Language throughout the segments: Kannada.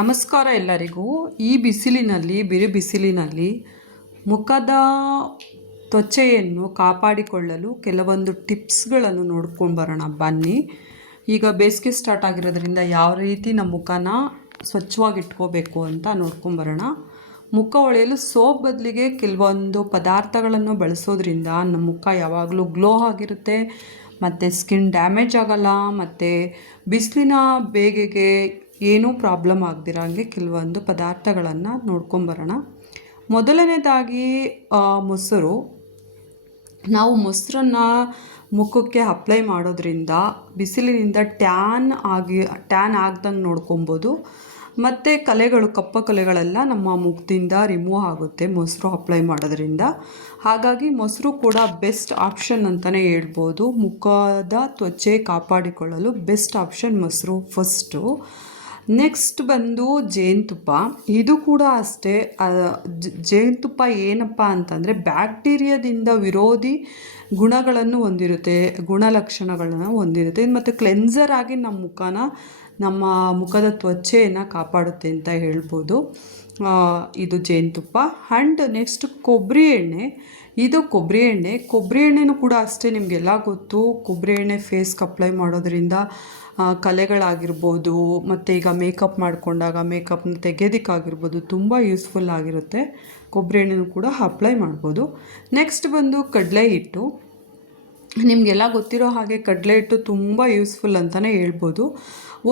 ನಮಸ್ಕಾರ ಎಲ್ಲರಿಗೂ. ಈ ಬಿಸಿಲಿನಲ್ಲಿ ಬಿರು ಬಿಸಿಲಿನಲ್ಲಿ ಮುಖದ ತ್ವಚೆಯನ್ನು ಕಾಪಾಡಿಕೊಳ್ಳಲು ಕೆಲವೊಂದು ಟಿಪ್ಸ್ಗಳನ್ನು ನೋಡ್ಕೊಂಡು ಬರೋಣ ಬನ್ನಿ. ಈಗ ಬೇಸಿಗೆ ಸ್ಟಾರ್ಟ್ ಆಗಿರೋದ್ರಿಂದ ಯಾವ ರೀತಿ ನಮ್ಮ ಮುಖನ ಸ್ವಚ್ಛವಾಗಿ ಇಟ್ಕೋಬೇಕು ಅಂತ ನೋಡ್ಕೊಂಬರೋಣ. ಮುಖ ಹೊಳೆಯಲು ಸೋಪ್ ಬದಲಿಗೆ ಕೆಲವೊಂದು ಪದಾರ್ಥಗಳನ್ನು ಬಳಸೋದ್ರಿಂದ ನಮ್ಮ ಮುಖ ಯಾವಾಗಲೂ ಗ್ಲೋ ಆಗಿರುತ್ತೆ ಮತ್ತು ಸ್ಕಿನ್ ಡ್ಯಾಮೇಜ್ ಆಗೋಲ್ಲ ಮತ್ತು ಬಿಸಿಲಿನ ಬೇಗೆಗೆ ಏನೂ ಪ್ರಾಬ್ಲಮ್ ಆಗ್ದಿರಂಗೆ ಕೆಲವೊಂದು ಪದಾರ್ಥಗಳನ್ನು ನೋಡ್ಕೊಂಬರೋಣ. ಮೊದಲನೇದಾಗಿ ಮೊಸರು. ನಾವು ಮೊಸರನ್ನು ಮುಖಕ್ಕೆ ಅಪ್ಲೈ ಮಾಡೋದ್ರಿಂದ ಬಿಸಿಲಿನಿಂದ ಟ್ಯಾನ್ ಆಗ್ದಂಗೆ ನೋಡ್ಕೊಬೋದು ಮತ್ತು ಕಲೆಗಳು ಕಪ್ಪ ಕಲೆಗಳೆಲ್ಲ ನಮ್ಮ ಮುಖದಿಂದ ರಿಮೂವ್ ಆಗುತ್ತೆ ಮೊಸರು ಅಪ್ಲೈ ಮಾಡೋದ್ರಿಂದ. ಹಾಗಾಗಿ ಮೊಸರು ಕೂಡ ಬೆಸ್ಟ್ ಆಪ್ಷನ್ ಅಂತಲೇ ಹೇಳ್ಬೋದು. ಮುಖದ ತ್ವಚೆ ಕಾಪಾಡಿಕೊಳ್ಳಲು ಬೆಸ್ಟ್ ಆಪ್ಷನ್ ಮೊಸರು ಫಸ್ಟು. ನೆಕ್ಸ್ಟ್ ಬಂದು ಜೇನುತುಪ್ಪ. ಇದು ಕೂಡ ಅಷ್ಟೇ. ಜೇನುತುಪ್ಪ ಏನಪ್ಪ ಅಂತಂದರೆ ಬ್ಯಾಕ್ಟೀರಿಯಾದಿಂದ ವಿರೋಧಿ ಗುಣಗಳನ್ನು ಹೊಂದಿರುತ್ತೆ, ಗುಣಲಕ್ಷಣಗಳನ್ನು ಹೊಂದಿರುತ್ತೆ ಮತ್ತು ಕ್ಲೆನ್ಸರ್ ಆಗಿ ನಮ್ಮ ಮುಖದ ತ್ವಚೆಯನ್ನು ಕಾಪಾಡುತ್ತೆ ಅಂತ ಹೇಳ್ಬೋದು. ಇದು ಜೇನುತುಪ್ಪ. ಆ್ಯಂಡ್ ನೆಕ್ಸ್ಟ್ ಕೊಬ್ಬರಿ ಎಣ್ಣೆ. ಇದು ಕೊಬ್ಬರಿ ಎಣ್ಣೆನೂ ಕೂಡ ಅಷ್ಟೇ. ನಿಮಗೆಲ್ಲ ಗೊತ್ತು, ಕೊಬ್ಬರಿ ಎಣ್ಣೆ ಫೇಸ್ಗೆ ಅಪ್ಲೈ ಮಾಡೋದ್ರಿಂದ ಕಲೆಗಳಾಗಿರ್ಬೋದು ಮತ್ತು ಈಗ ಮೇಕಪ್ ಮಾಡಿಕೊಂಡಾಗ ಮೇಕಪ್ನ ತೆಗೆಯೋದಕ್ಕಾಗಿರ್ಬೋದು ತುಂಬ ಯೂಸ್ಫುಲ್ ಆಗಿರುತ್ತೆ. ಕೊಬ್ಬರಿ ಎಣ್ಣೆನೂ ಕೂಡ ಅಪ್ಲೈ ಮಾಡ್ಬೋದು. ನೆಕ್ಸ್ಟ್ ಬಂದು ಕಡಲೆ ಹಿಟ್ಟು. ನಿಮಗೆಲ್ಲ ಗೊತ್ತಿರೋ ಹಾಗೆ ಕಡಲೆ ಹಿಟ್ಟು ತುಂಬ ಯೂಸ್ಫುಲ್ ಅಂತಲೇ ಹೇಳ್ಬೋದು.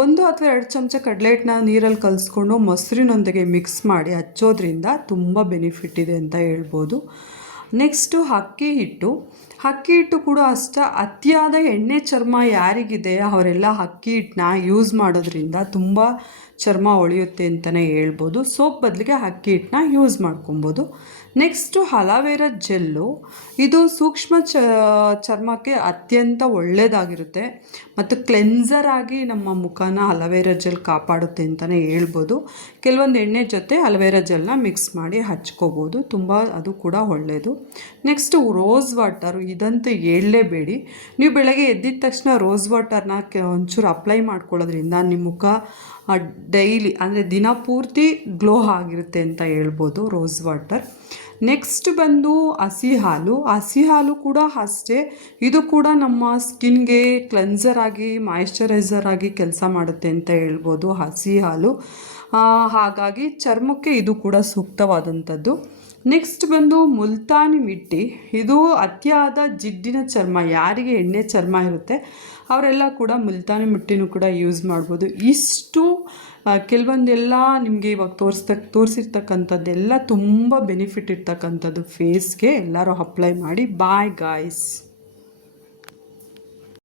1 ಅಥವಾ 2 ಚಮಚ ಕಡಲೆ ಹಿಟ್ಟನ್ನ ನೀರಲ್ಲಿ ಕಲಿಸ್ಕೊಂಡು ಮೊಸರಿನೊಂದಿಗೆ ಮಿಕ್ಸ್ ಮಾಡಿ ಹಚ್ಚೋದ್ರಿಂದ ತುಂಬ ಬೆನಿಫಿಟ್ ಇದೆ ಅಂತ ಹೇಳ್ಬೋದು. ನೆಕ್ಸ್ಟು ಅಕ್ಕಿ ಹಿಟ್ಟು ಕೂಡ ಅಷ್ಟೇ. ಅತಿಯಾದ ಎಣ್ಣೆ ಚರ್ಮ ಯಾರಿಗಿದೆ ಅವರೆಲ್ಲ ಅಕ್ಕಿ ಹಿಟ್ಟನ್ನ ಯೂಸ್ ಮಾಡೋದ್ರಿಂದ ತುಂಬ ಚರ್ಮ ಹೊಳೆಯುತ್ತೆ ಅಂತಲೇ ಹೇಳ್ಬೋದು. ಸೋಪ್ ಬದಲಿಗೆ ಅಕ್ಕಿ ಹಿಟ್ಟನ್ನ ಯೂಸ್ ಮಾಡ್ಕೊಬೋದು. Next aloe vera gel. ಇದು ಸೂಕ್ಷ್ಮ ಚರ್ಮಕ್ಕೆ ಅತ್ಯಂತ ಒಳ್ಳೆಯದಾಗಿರುತ್ತೆ ಮತ್ತು ಕ್ಲೆನ್ಸರ್ ಆಗಿ ನಮ್ಮ ಮುಖನ ಅಲೋವೆರಾ ಜೆಲ್ ಕಾಪಾಡುತ್ತೆ ಅಂತಲೇ ಹೇಳ್ಬೋದು. ಕೆಲವೊಂದು ಎಣ್ಣೆ ಜೊತೆ ಅಲೋವೆರಾ ಜೆಲ್ನ ಮಿಕ್ಸ್ ಮಾಡಿ ಹಚ್ಕೋಬೋದು, ಅದು ಕೂಡ ಒಳ್ಳೆಯದು. Next rose water. ಇದಂತೂ ಹೇಳಲೇಬೇಡಿ. ನೀವು ಬೆಳಗ್ಗೆ ಎದ್ದಿದ ತಕ್ಷಣ ರೋಸ್ ವಾಟರ್ನ ಒಂಚೂರು ಅಪ್ಲೈ ಮಾಡ್ಕೊಳ್ಳೋದ್ರಿಂದ ನಿಮ್ಮ ಮುಖ ಡೈಲಿ ಅಂದರೆ ದಿನ ಪೂರ್ತಿ ಗ್ಲೋ ಆಗಿರುತ್ತೆ ಅಂತ ಹೇಳ್ಬೋದು ರೋಸ್ ವಾಟರ್. ನೆಕ್ಸ್ಟ್ ಬಂದು ಹಸಿ ಹಾಲು ಕೂಡ ಅಷ್ಟೇ. ಇದು ಕೂಡ ನಮ್ಮ ಸ್ಕಿನ್ಗೆ ಕ್ಲೆನ್ಸರ್ ಆಗಿ ಮಾಯಿಶ್ಚರೈಸರ್ ಆಗಿ ಕೆಲಸ ಮಾಡುತ್ತೆ ಅಂತ ಹೇಳ್ಬೋದು ಹಸಿ ಹಾಲು. ಹಾಗಾಗಿ ಚರ್ಮಕ್ಕೆ ಇದು ಕೂಡ ಸೂಕ್ತವಾದಂಥದ್ದು. ನೆಕ್ಸ್ಟ್ ಬಂದು ಮುಲ್ತಾನಿ ಮಿಟ್ಟಿ. ಇದು ಅತಿಯಾದ ಜಿಡ್ಡಿನ ಚರ್ಮ, ಯಾರಿಗೆ ಎಣ್ಣೆ ಚರ್ಮ ಇರುತ್ತೆ ಅವರೆಲ್ಲ ಕೂಡ ಮುಲ್ತಾನಿ ಮಿಟ್ಟಿನೂ ಕೂಡ ಯೂಸ್ ಮಾಡ್ಬೋದು. ಇಷ್ಟು ಕೆಲವೊಂದೆಲ್ಲ ನಿಮಗೆ ಇವಾಗ ತೋರಿಸಿರ್ತಕ್ಕಂಥದ್ದೆಲ್ಲ ತುಂಬ ಬೆನಿಫಿಟ್ ಇರ್ತಕ್ಕಂಥದ್ದು ಫೇಸ್ಗೆ. ಎಲ್ಲರೂ ಅಪ್ಲೈ ಮಾಡಿ. Bye guys.